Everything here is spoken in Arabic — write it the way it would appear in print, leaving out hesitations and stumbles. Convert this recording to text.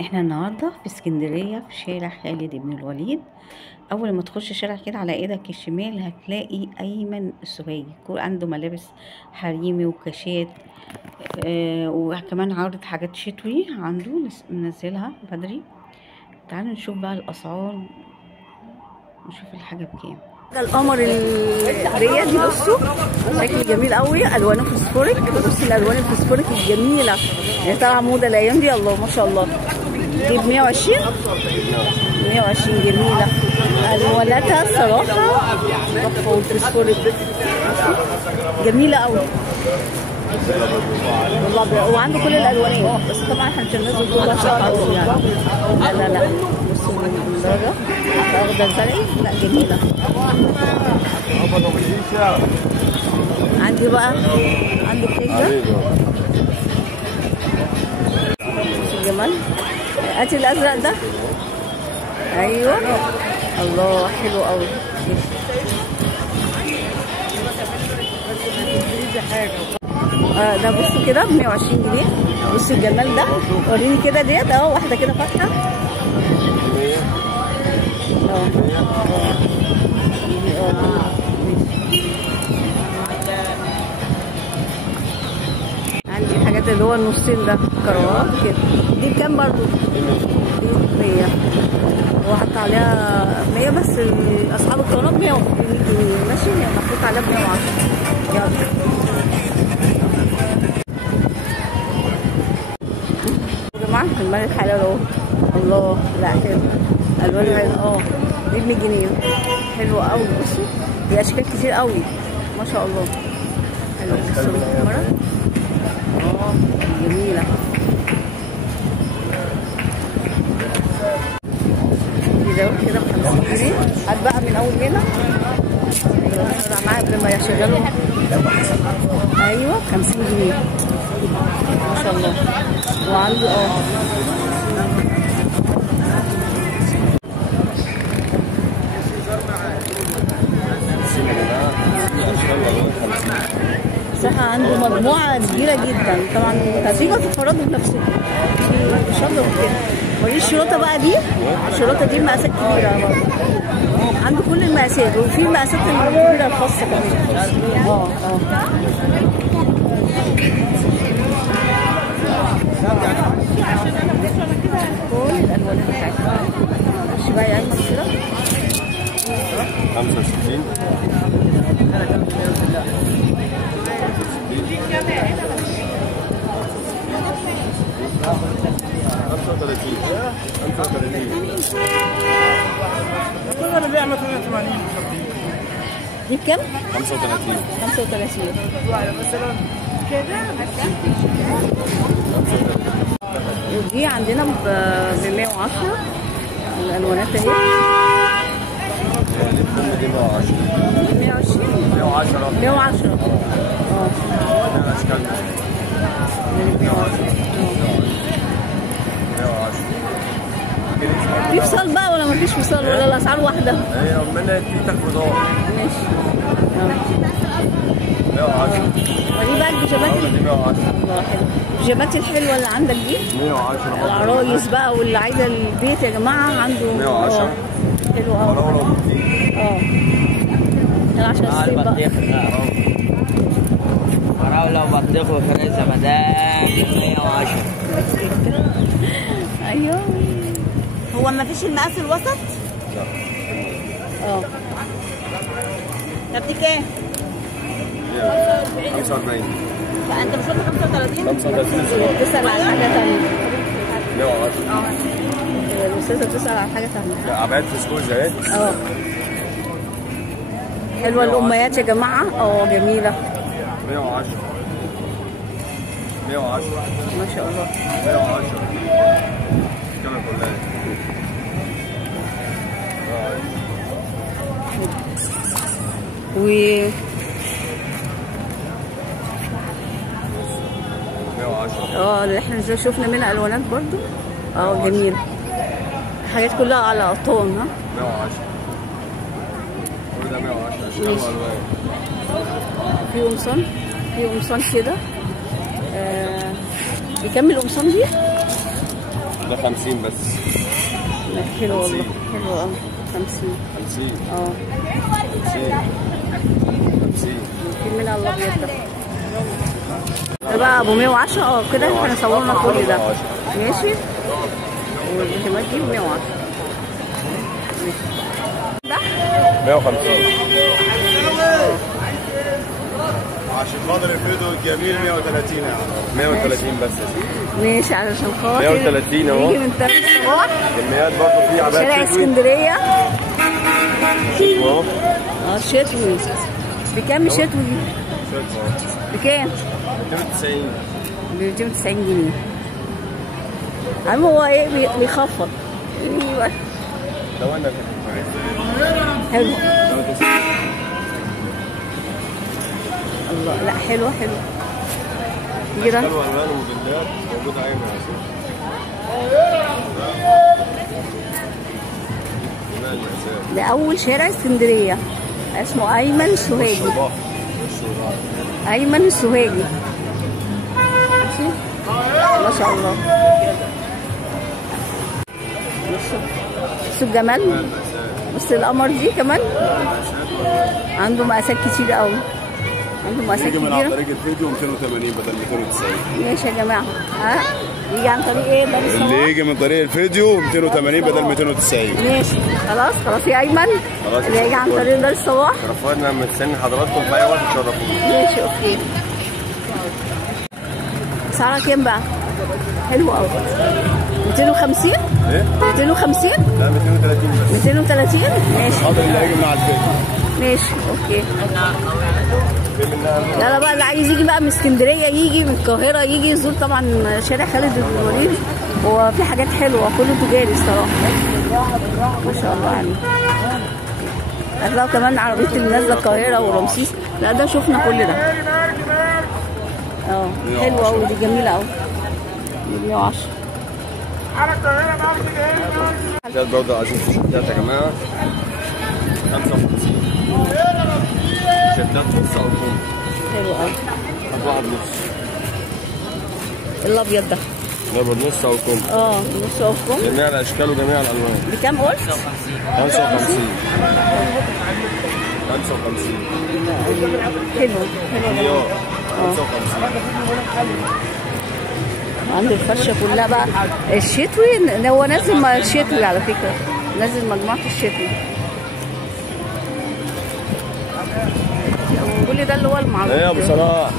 احنا النهارده في اسكندريه في شارع خالد بن الوليد. اول ما تخش الشارع كده على ايدك الشمال هتلاقي ايمن السوهاجي عنده ملابس حريمي وكاشات. وكمان عارض حاجات شتوي عنده منزلها بدري. تعالوا نشوف بقى الاسعار، نشوف الحاجه بكام. ده القمر الهديه دي، بصوا شكل جميل قوي، الوانه فوسفوريك. بصوا الالوان الفوسفوريك الجميله اللي طالعه موضه الايام دي، الله ما شاء الله. دي ب 120 جميله، الواناتها الصراحه تحفه والفوسفوريك جميله قوي والله. وعنده كل الالوانات، بس طبعا احنا مش هننزل كلها شهر يعني. لا بصوا من بره اخضر زرعي، لا جميله. عندي بقى كيك ده، بصوا الجمال. هاتي الازرق ده، ايوه الله حلو قوي. ده بصوا كده ب 120 جنيه. بصوا الجمال ده، وريني كده ديت اهو، واحده كده فاتحه عندي الحاجات اللي هو النصين ده كروات كده. دي بكام برضو؟ دي 100. هو حط عليها 100 بس اصحاب الكروات 100 ماشي، محطوط عليها ب 110. يلا يا جماعه المال الحلال اهو، الله. لا كده الوان دي ب 100 جنيه، حلوه قوي. بصوا دي اشكال كتير قوي ما شاء الله، حلوه. بصوا الكاميرا جميله. دي زود كده ب 50 جنيه. هات بقى من اول هنا، ايوه بسرعه معايا قبل ما يشغلوا. ايوه 50 جنيه ما شاء الله. وعنده صراحة عنده مجموعة كبيرة جدا. طبعا في سفرات بنفسه في شجر وكده. ودي الشريطة بقى دي، الشريطة دي مقاسات كبيرة برضه، عنده كل المقاسات، وفي المقاسات الكبيرة الخاصة كمان. كل الألوان بتاعتها. ماشي بقى يا أيمن كده 65 كل اللي بيعمل 88 دي بكام؟ 35 مثلا كده. ودي عندنا ب 110 الالوانات اهي. 110 في فصال بقى ولا مفيش فصال ولا الاسعار واحده؟ هي منها في تخفيضات. ماشي 110. ودي بقى البيجامات 110 الله حلو. البيجامات الحلوه اللي عندك دي 110 العرايس بقى واللي عايزه البيت يا جماعه عنده 110 حلو قوي. عشان الصيف بقى فراولة وبطيخ وفريزة مدام 110. ايوه. هو ما فيش المقاس الوسط؟ لا. طب دي كام؟ 45. فانت مش قلت 35 بتسأل على حاجة تانية. 110. الأستاذة بتسأل على حاجة تانية. عبايات فسكوز اهي. حلوة الأميات يا جماعة، جميلة. 110 ما شاء الله. 110 الكاميرا كلها. و 110 اللي احنا شفنا منها ألوانات برضو جميلة. حاجات كلها على قطن. 110 كل ده 110 اشكال والوان. في قمصان كده. بكم القمصان دي؟ ده 50 بس. لا حلو والله، حلو قوي. 50. 50. 50. 50. في منها الابيض ده. ده بقى ابو 110 كده احنا صورنا كل ده. ماشي. والبهيمات دي ب 110. ده 150. عشان خاطر الفيديو الجميل 130 يا عم. 130 بس يا سيدي. ماشي علشان خاطر 130 اهو. يجي من 8 الصبح. كميات برضه في عباد شارع اسكندريه. اهو. شتوي. بكام الشتوي دي؟ بكام؟ 290. ب 290 جنيه. عم هو ايه بيخفض. ايوه. لو انا حلو. الله، لا حلوه حلوه. كده حلوه الوان وموديلات موجوده عينها يا سيدي. ده اول شارع اسكندريه اسمه ايمن السوهاجي. ايمن السوهاجي. ماشي ما شاء الله. بصوا الجمال. بص القمر دي كمان عنده مقاسات كتير قوي. عنده مقاسات كتير. يجي من عن طريق الفيديو 280 بدل 290. ماشي يا جماعه. ها يجي عن طريق ايه ده؟ اللي يجي من طريق الفيديو 280 بدل 290. ماشي خلاص يا ايمن. اللي هيجي عن طريق دار الصباح. رفضنا مستني حضراتكم في اي وقت تشرفونا. ماشي اوكي. اسعارها كام بقى؟ حلو قوي. 250؟ ايه؟ 250؟ لا 230 بس. 230 ماشي. حاضر اللي هيجي من على الفيديو. ماشي اوكي. لا بقى اللي عايز يجي بقى من اسكندريه يجي، من القاهره يجي يزور طبعا شارع خالد بن الوليد. هو في حاجات حلوه كله تجاري الصراحه. ما شاء الله يعني. هتلاقوا كمان عربيه اللي نازله القاهره ورمسيس. لا ده شفنا كل ده. حلوه قوي دي، جميله قوي. 110. ده برضه عايزين تيشيرتات يا جماعه 55. تيشيرتات نص او كم. حلو قوي. واحد نص. الابيض ده. الابيض نص او كم. نص او كم. جميع الاشكال وجميع الالوان. بكام قلت؟ 55. 55. حلو. 55. عنده الفرشه كلها بقى الشتوي. هو نازل الشتوي على فكره، نازل مجموعه الشتوي. كل ده اللي هو المعروف. ايه يا ابو صلاح.